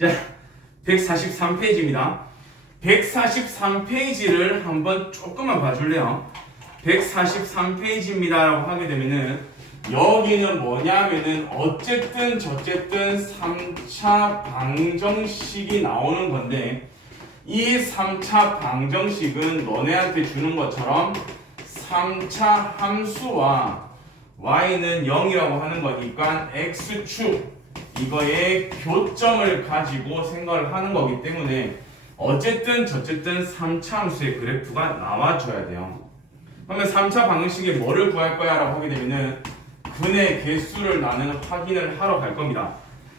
자, 143페이지입니다. 143페이지를 한번 조금만 봐줄래요? 143페이지입니다 라고 하게 되면은 여기는 뭐냐면은 어쨌든 저쨌든 3차 방정식이 나오는 건데 이 3차 방정식은 너네한테 주는 것처럼 3차 함수와 y는 0이라고 하는 거니까 x축 이거의 교점을 가지고 생각을 하는 거기 때문에 어쨌든 저쨌든 3차 함수의 그래프가 나와줘야 돼요. 그러면 3차 방정식에 뭐를 구할 거야 라고 하게 되면은 근의 개수를 나는 확인을 하러 갈 겁니다.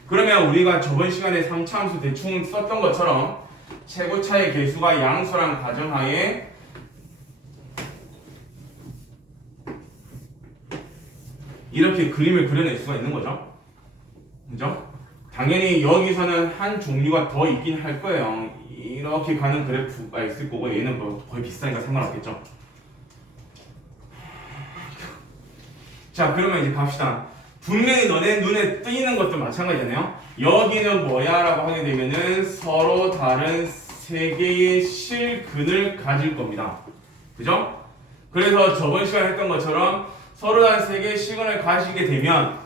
그러면 우리가 저번 시간에 3차 함수 대충 썼던 것처럼 최고차의 개수가 양수란 가정하에 이렇게 그림을 그려낼 수가 있는 거죠. 그죠? 당연히 여기서는 한 종류가 더 있긴 할 거예요. 이렇게 가는 그래프가 있을 거고 얘는 거의 비슷하니까 상관없겠죠. 자, 그러면 이제 갑시다. 분명히 너네 눈에 띄는 것도 마찬가지잖아요. 여기는 뭐야? 라고 하게 되면은 서로 다른 세 개의 실근을 가질 겁니다. 그죠? 그래서 저번 시간에 했던 것처럼 서로 다른 세 개의 실근을 가지게 되면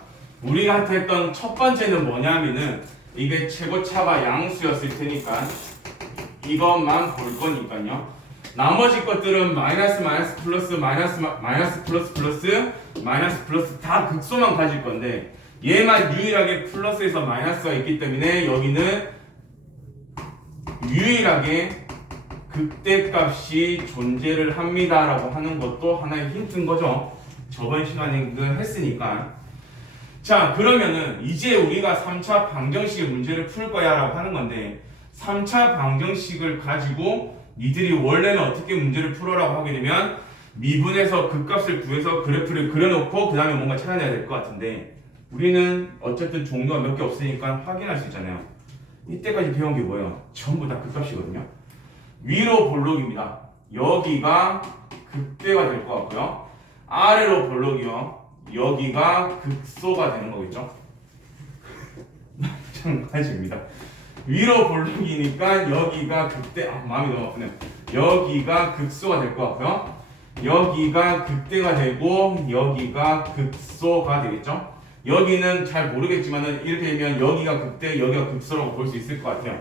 우리가 했던 첫 번째는 뭐냐면은 이게 최고차가 양수였을 테니까 이것만 볼 거니까요. 나머지 것들은 마이너스 플러스 마이너스 플러스 다 극소만 가질 건데 얘만 유일하게 플러스에서 마이너스가 있기 때문에 여기는 유일하게 극대값이 존재를 합니다라고 하는 것도 하나의 힌트인 거죠. 저번 시간에 했으니까. 자, 그러면은 이제 우리가 3차 방정식의 문제를 풀 거야 라고 하는 건데 3차 방정식을 가지고 니들이 원래는 어떻게 문제를 풀어라고 하게 되면 미분에서 극값을 구해서 그래프를 그려놓고 그 다음에 뭔가 찾아내야 될 것 같은데 우리는 어쨌든 종류가 몇 개 없으니까 확인할 수 있잖아요. 이때까지 배운 게 뭐예요? 전부 다 극값이거든요. 위로 볼록입니다. 여기가 극대가 될 것 같고요. 아래로 볼록이요. 여기가 극소가 되는 거겠죠. 마찬가지입니다. 위로 볼록이니까 여기가 극대, 마음이 너무 아프네요. 여기가 극소가 될 것 같고요. 여기가 극대가 되고 여기가 극소가 되겠죠. 여기는 잘 모르겠지만은 이렇게 되면 여기가 극대, 여기가 극소라고 볼 수 있을 것 같아요.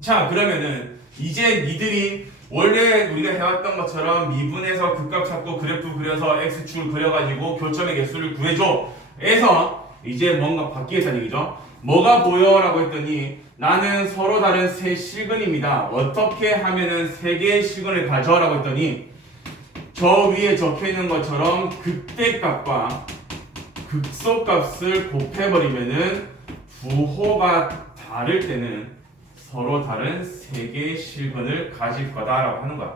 자, 그러면은 이제 니들이 원래 우리가 해왔던 것처럼 미분에서 극값 찾고 그래프 그려서 x축을 그려가지고 교점의 개수를 구해줘 에서 이제 뭔가 바뀌겠다는 얘기죠. 뭐가 보여? 라고 했더니 나는 서로 다른 세 실근입니다. 어떻게 하면은 세 개의 실근을 가져? 라고 했더니 저 위에 적혀있는 것처럼 극대값과 극소값을 곱해버리면은 부호가 다를 때는 서로 다른 세 개의 실근을 가질 거다라고 하는 거야.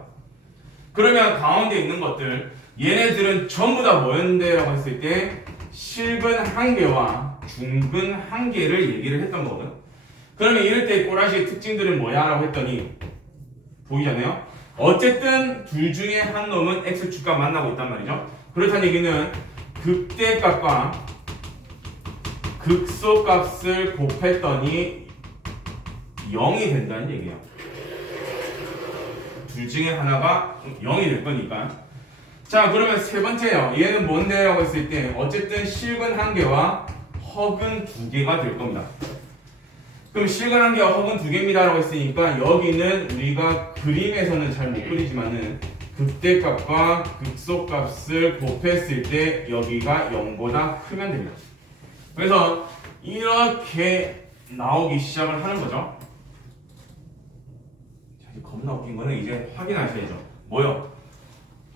그러면 가운데 있는 것들 얘네들은 전부 다 뭐였는데? 라고 했을 때 실근 한 개와 중근 한 개를 얘기를 했던 거거든. 그러면 이럴 때 꼬라지의 특징들은 뭐야? 라고 했더니 보이잖아요. 어쨌든 둘 중에 한 놈은 x축과 만나고 있단 말이죠. 그렇다는 얘기는 극대값과 극소값을 곱했더니 0이 된다는 얘기예요. 둘 중에 하나가 0이 될 거니까. 자, 그러면 세 번째요. 얘는 뭔데? 라고 했을 때 어쨌든 실근 한 개와 허근 두 개가 될 겁니다. 그럼 실근 한 개와 허근 두 개입니다 라고 했으니까 여기는 우리가 그림에서는 잘 못 그리지만은 극대값과 극소값을 곱했을 때 여기가 0보다 크면 됩니다. 그래서 이렇게 나오기 시작을 하는 거죠. 겁나 웃긴 거는 이제 확인하셔야죠. 뭐요?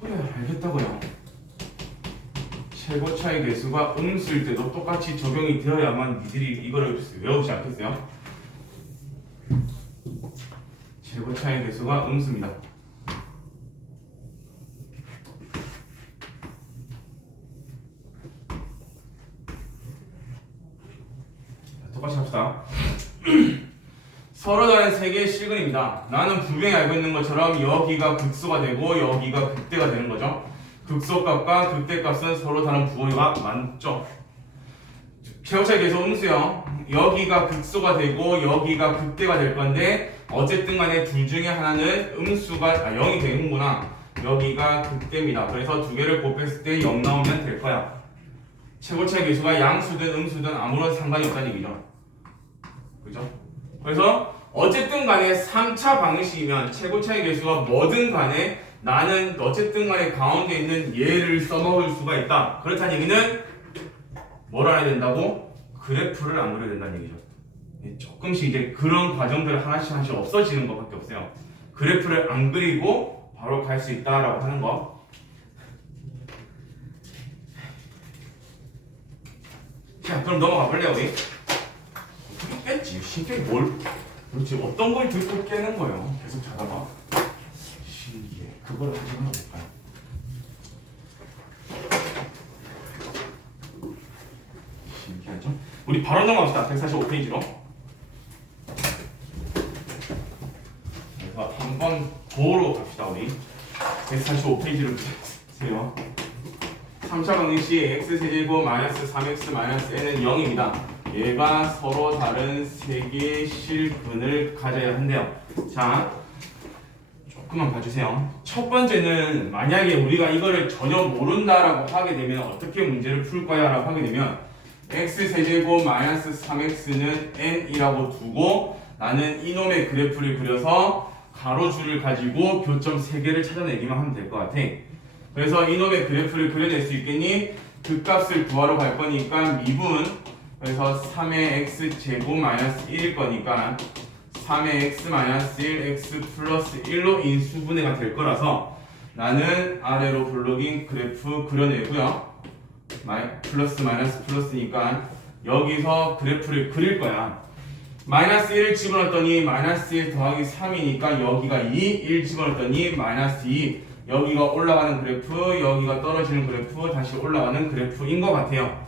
그래, 알겠다고요. 최고차의 개수가 음수일 때도 똑같이 적용이 되어야만 니들이 이거를 외우지 않겠어요? 최고차의 개수가 음수입니다. 똑같이 합시다. 서로 다른 세 개의 실근입니다. 나는 분명히 알고 있는 것처럼 여기가 극소가 되고 여기가 극대가 되는 거죠. 극소값과 극대값은 서로 다른 부호가 맞죠. 최고차의 개수 음수요. 여기가 극소가 되고 여기가 극대가 될 건데 어쨌든 간에 둘 중에 하나는 음수가 0이 되는구나. 여기가 극대입니다. 그래서 두 개를 곱했을 때 0 나오면 될 거야. 최고차의 계수가 양수든 음수든 아무런 상관이 없다는 얘기죠. 그죠? 그래서 어쨌든 간에 3차 방정식이면 최고차의 계수가 뭐든 간에 나는 어쨌든 간에 가운데 있는 얘를 써먹을 수가 있다. 그렇다는 얘기는 뭘 알아야 된다고? 그래프를 안 그려야 된다는 얘기죠. 조금씩 이제 그런 과정들 하나씩 없어지는 것밖에 없어요. 그래프를 안 그리고 바로 갈 수 있다라고 하는 거. 자, 그럼 넘어가 볼래요, 우리? 어떻게 깼지? 신기해. 뭘? 그렇지. 어떤 걸 듣고 깨는 거예요. 계속 자다가. 신기해. 그걸 한번 해볼까요? 신기하죠? 우리 바로 넘어갑시다. 145페이지로. 그래서 한번 도로 갑시다, 우리. 145페이지를 보세요. 3차 방정식 x세제곱 마이너스 3x 마이너스 n은 0입니다. 얘가 서로 다른 세 개의 실근을 가져야 한대요. 자, 조금만 봐주세요. 첫 번째는 만약에 우리가 이거를 전혀 모른다라고 하게 되면 어떻게 문제를 풀 거야 라고 하게 되면 x세제곱 마이너스 3x는 n이라고 두고 나는 이놈의 그래프를 그려서 가로줄을 가지고 교점 3개를 찾아내기만 하면 될 것 같아. 그래서 이놈의 그래프를 그려낼 수 있겠니? 그 값을 구하러 갈 거니까 미분, 그래서 3의 x제곱 마이너스 1일 거니까 3의 x 마이너스 1 x 플러스 1로 인수분해가 될 거라서 나는 아래로 블록인 그래프 그려내고요. 플러스 마이너스 플러스니까 여기서 그래프를 그릴 거야. 마이너스 1을 집어넣었더니 마이너스 1 더하기 3이니까 여기가 2, 1 집어넣었더니 마이너스 2. 여기가 올라가는 그래프, 여기가 떨어지는 그래프, 다시 올라가는 그래프인 것 같아요.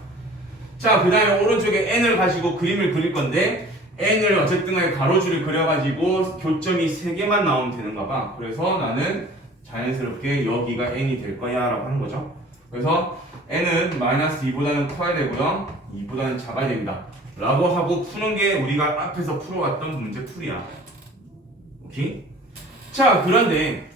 자, 그 다음에 오른쪽에 n을 가지고 그림을 그릴 건데 n을 어쨌든 간에 가로줄을 그려가지고 교점이 3개만 나오면 되는가 봐. 그래서 나는 자연스럽게 여기가 n이 될 거야 라고 하는 거죠. 그래서 n은 마이너스 2보다는 커야 되고요, 2보다는 작아야 됩니다 라고 하고 푸는 게 우리가 앞에서 풀어왔던 문제 풀이야. 오케이? 자, 그런데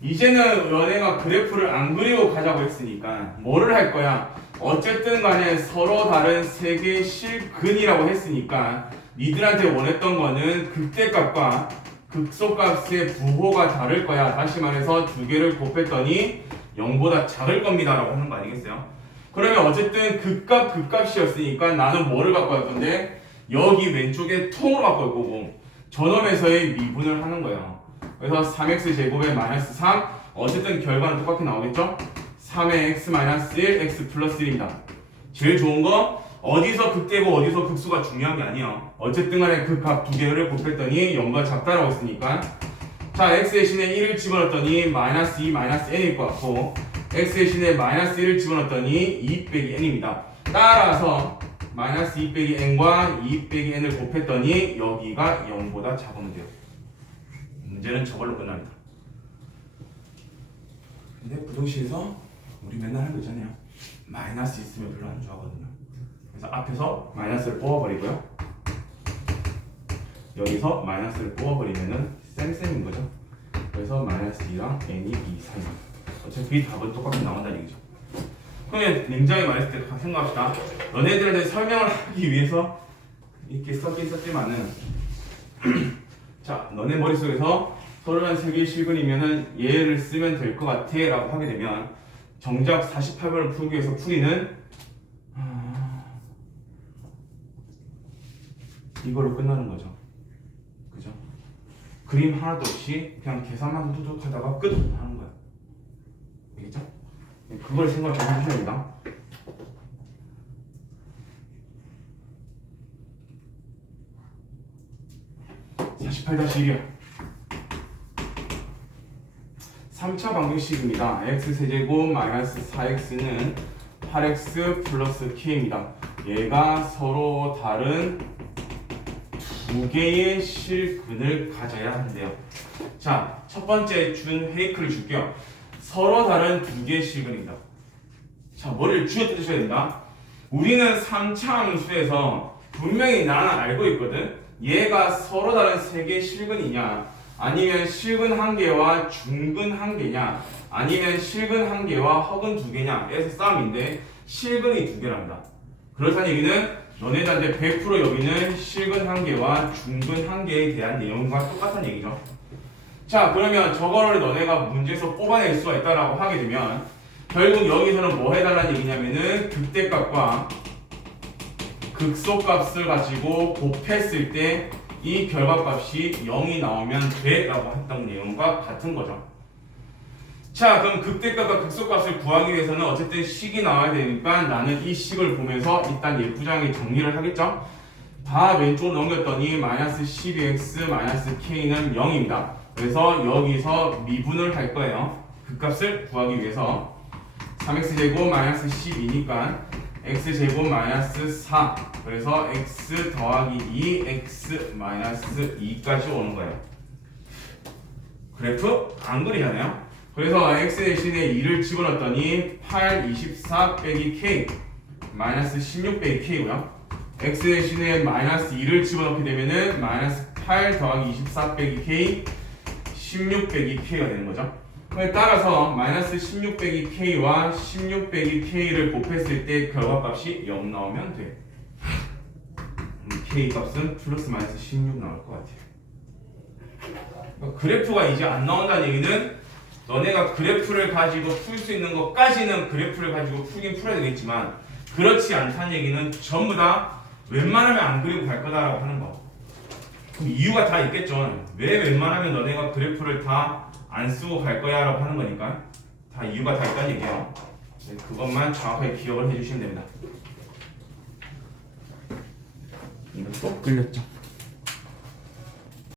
이제는 너네가 그래프를 안 그리고 가자고 했으니까 뭐를 할 거야? 어쨌든 간에 서로 다른 세 개의 실근이라고 했으니까 니들한테 원했던 거는 극대값과 극소값의 부호가 다를 거야. 다시 말해서 두 개를 곱했더니 0보다 작을 겁니다 라고 하는 거 아니겠어요? 그러면 어쨌든 극값이었으니까 나는 뭐를 갖고 갈 건데 여기 왼쪽에 통으로 갖고 갈 거고 저놈에서의 미분을 하는 거예요. 그래서 3x 제곱에 마이너스 3, 어쨌든 결과는 똑같게 나오겠죠? 3의 x 마이너스 1, x 플러스 1입니다. 제일 좋은 거 어디서 극대고 어디서 극수가 중요한 게 아니에요. 어쨌든 간에 그 값 두 개를 곱했더니 0과 작다라고 했으니까 자, x 대신에 1을 집어넣었더니 마이너스 2 마이너스 n일 것 같고 x 대신에 마이너스 1을 집어넣었더니 2 빼기 n입니다. 따라서 마이너스 2 빼기 n과 2 빼기 n을 곱했더니 여기가 0보다 작으면 돼요. 문제는 저걸로 끝납니다. 근데 부동식에서 우리 맨날 하는 거 있잖아요. 마이너스 있으면 별로 안 좋아하거든요. 그래서 앞에서 마이너스를 뽑아버리고요. 여기서 마이너스를 뽑아버리면은 쌤쌤인 거죠. 그래서 마이너스 2랑 n이 2, 3. 어차피 답은 똑같이 나온다는 얘기죠. 그러면 냉정히 말했을 때 생각합시다. 너네들한테 설명을 하기 위해서 이렇게 썼지만은 자, 너네 머릿속에서 서로 한 세 개의 실근이면은 얘를 쓰면 될 것 같아 라고 하게 되면 정작 48번을 풀기 위해서 풀이는 이걸로 끝나는 거죠. 그죠? 그림 하나도 없이 그냥 계산만 뚜둑 하다가 끝 하는 거야. 알겠죠? 그걸 생각 좀 해주셔야 됩니다. (48-1이요) 3차 방정식입니다. x세제곱 마이너스 4x는 8x 플러스 k입니다. 얘가 서로 다른 두 개의 실근을 가져야 한대요. 자, 첫 번째 준 페이크를 줄게요. 서로 다른 두 개의 실근입니다. 자, 머리를 쥐어 뜯으셔야 된다. 우리는 3차 함수에서 분명히 나는 알고 있거든. 얘가 서로 다른 세 개의 실근이냐, 아니면 실근 한 개와 중근 한 개냐, 아니면 실근 한 개와 허근 두 개냐에서 싸움인데 실근이 두 개란다. 그렇다는 얘기는 너네들한테 100% 여기는 실근 한 개와 중근 한 개에 대한 내용과 똑같은 얘기죠. 자, 그러면 저거를 너네가 문제에서 뽑아낼 수가 있다라고 하게 되면 결국 여기서는 뭐 해달라는 얘기냐면은 극대값과 극소값을 가지고 곱했을 때 이 결과값이 0이 나오면 돼 라고 했던 내용과 같은 거죠. 자, 그럼 극대값과 극소값을 구하기 위해서는 어쨌든 식이 나와야 되니까 나는 이 식을 보면서 일단 예쁘장하게 정리를 하겠죠. 다 왼쪽으로 넘겼더니 마이너스 12x 마이너스 k는 0입니다. 그래서 여기서 미분을 할 거예요. 극값을 구하기 위해서 3x제곱 마이너스 12니까 x제곱 마이너스 4, 그래서 x 더하기 2x 마이너스 2까지 오는 거예요. 그래프 안 그리잖아요. 그래서 x 대신에 2를 집어넣었더니 8, 24 빼기 k 마이너스 16 빼기 k고요. x 대신에 마이너스 2를 집어넣게 되면은 마이너스 8 더하기 24 빼기 k 16 빼기 k가 되는 거죠. 따라서 마이너스 16 빼기 k와 16 빼기 k를 곱했을 때 결과값이 0 나오면 돼. k 값은 플러스 마이너스 16 나올 것 같아요. 그래프가 이제 안 나온다는 얘기는 너네가 그래프를 가지고 풀 수 있는 것까지는 그래프를 가지고 풀긴 풀어야 되겠지만 그렇지 않다는 얘기는 전부 다 웬만하면 안 그리고 갈 거다라고 하는 거. 그럼 이유가 다 있겠죠. 왜 웬만하면 너네가 그래프를 다 안 쓰고 갈 거야 라고 하는 거니까 다 이유가 다 있다는 얘기예요. 그것만 정확하게 기억을 해주시면 됩니다. 이것도 끌렸죠.